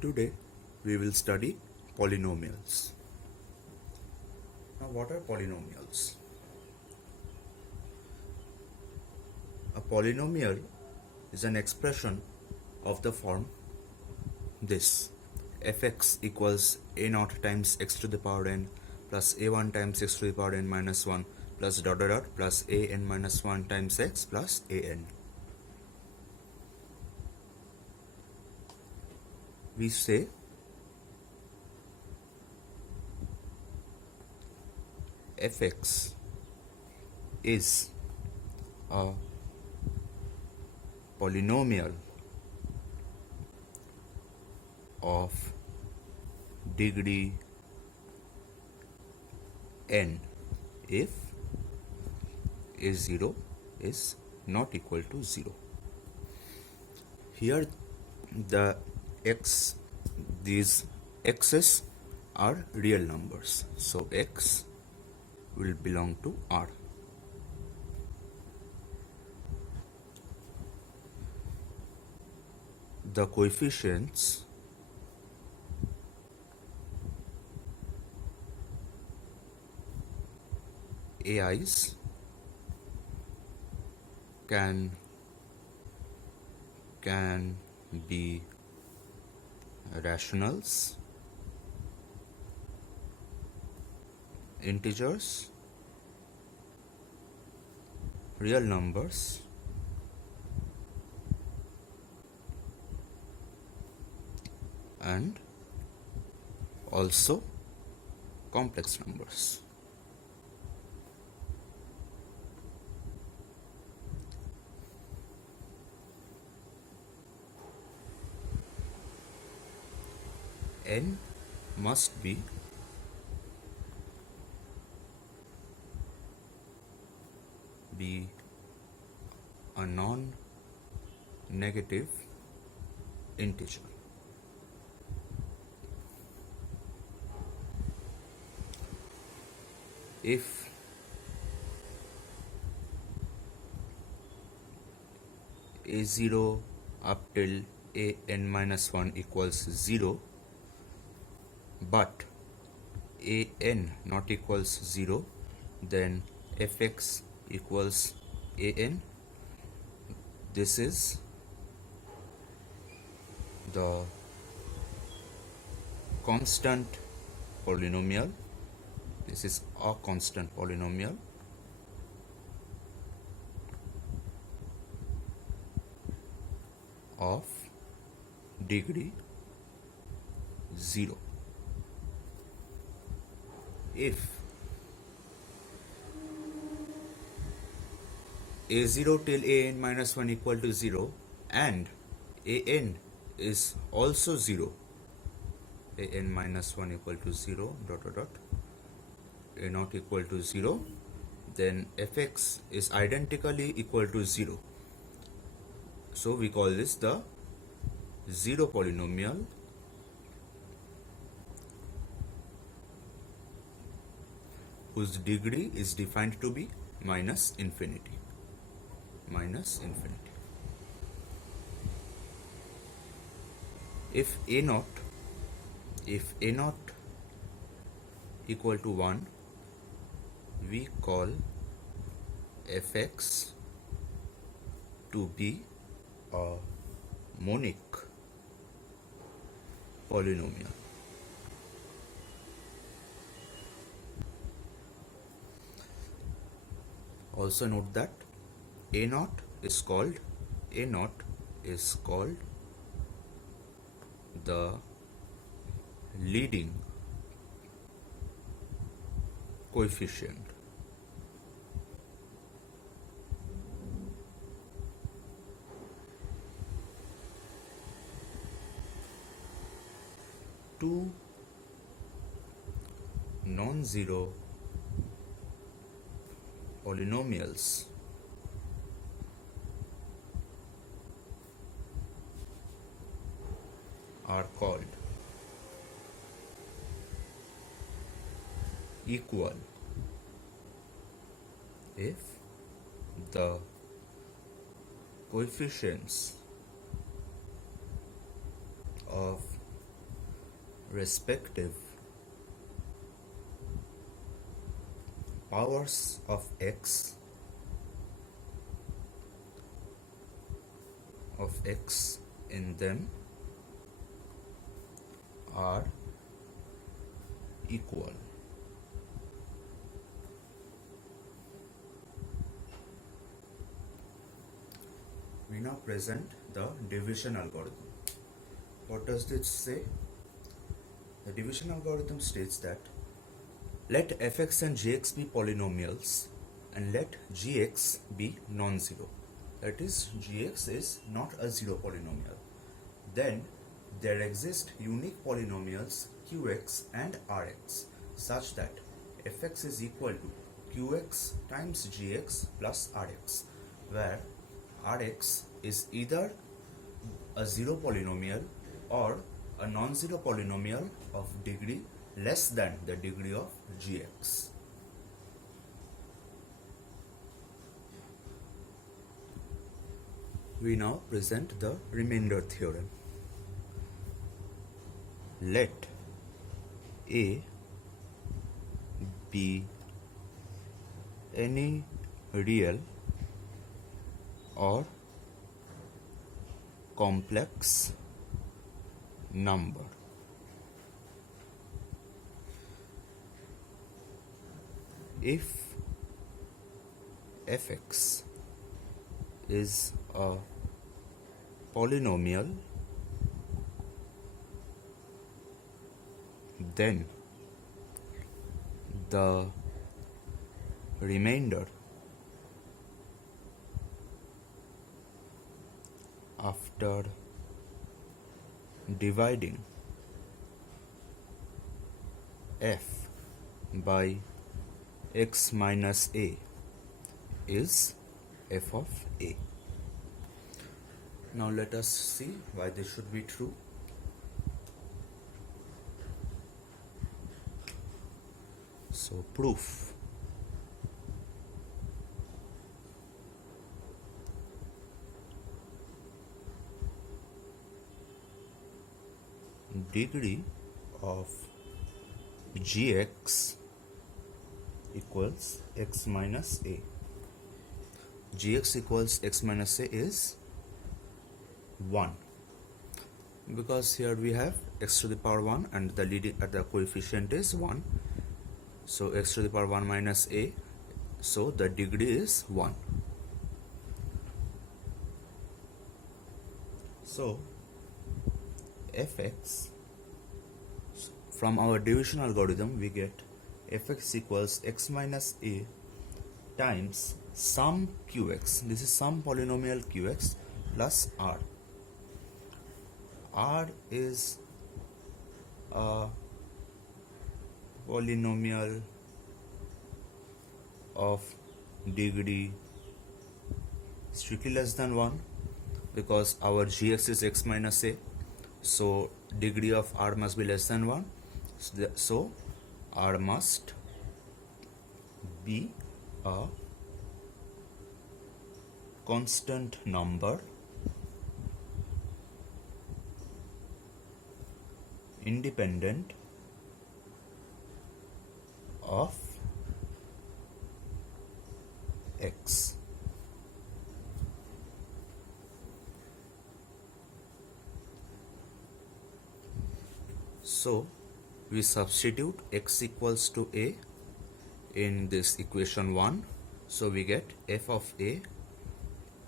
Today we will study polynomials. Now, what are polynomials? A polynomial is an expression of the form this: fx equals a naught times x to the power n plus a1 times x to the power n minus 1 plus dot dot dot plus a n minus 1 times x plus a n. We say fx is a polynomial of degree n if a0 is not equal to 0. Here these x's are real numbers, so x will belong to R. The coefficients AIs can be rationals, integers, real numbers, and also complex numbers. N must be a non-negative integer. If a0 up till a n minus 1 equals 0, but a n not equals 0, then fx equals a n. This is the constant polynomial. This is a constant polynomial of degree 0. If a0 till a n minus 1 equal to 0 and a n is also 0, a n minus 1 equal to 0 dot dot dot a not equal to 0, then fx is identically equal to 0. So we call this the zero polynomial, whose degree is defined to be minus infinity. If a naught equal to 1, we call fx to be a monic polynomial. Also note that a naught is called the leading coefficient. Two non-zero polynomials are called equal if the coefficients of respective powers of x in them are equal. We now present the division algorithm. What does this say? The division algorithm states that let fx and gx be polynomials and let gx be non-zero. That is, gx is not a zero polynomial. Then there exist unique polynomials qx and rx such that fx is equal to qx times gx plus rx, where rx is either a zero polynomial or a non-zero polynomial of degree less than the degree of gx. We now present the remainder theorem. Let A be any real or complex number. If fx is a polynomial, then the remainder after dividing f by x minus a is f of a. Now let us see why this should be true. So proof. Degree of gx equals x minus a. Gx equals x minus a is 1, because here we have x to the power 1 and the leading the coefficient is 1. So x to the power 1 minus a, so the degree is 1. So fx, from our division algorithm we get fx equals x minus a times some qx, this is some polynomial qx, plus r. R is a polynomial of degree strictly less than 1, because our gx is x minus a, so degree of r must be less than 1. So r must be a constant number independent of x. So we substitute x equals to a in this equation 1, so we get f of a.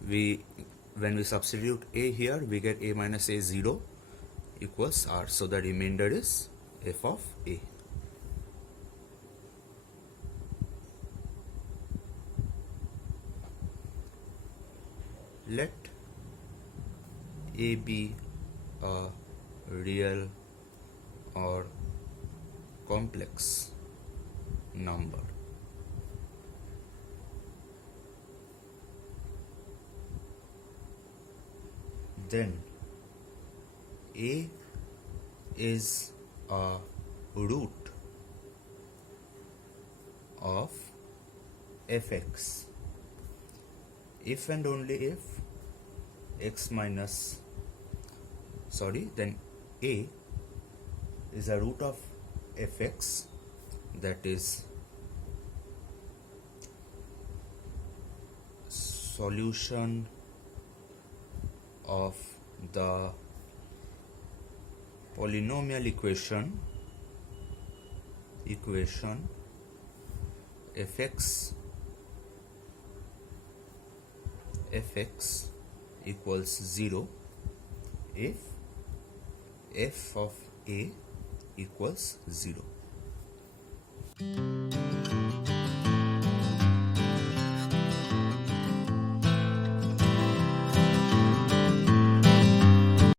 When we substitute a here, we get a minus a 0 equals r, so the remainder is f of a. Let a be a real or complex number. Then a is a root of fx if and only if then a is a root of fx, that is solution of the polynomial equation fx equals 0 if f of a equals 0.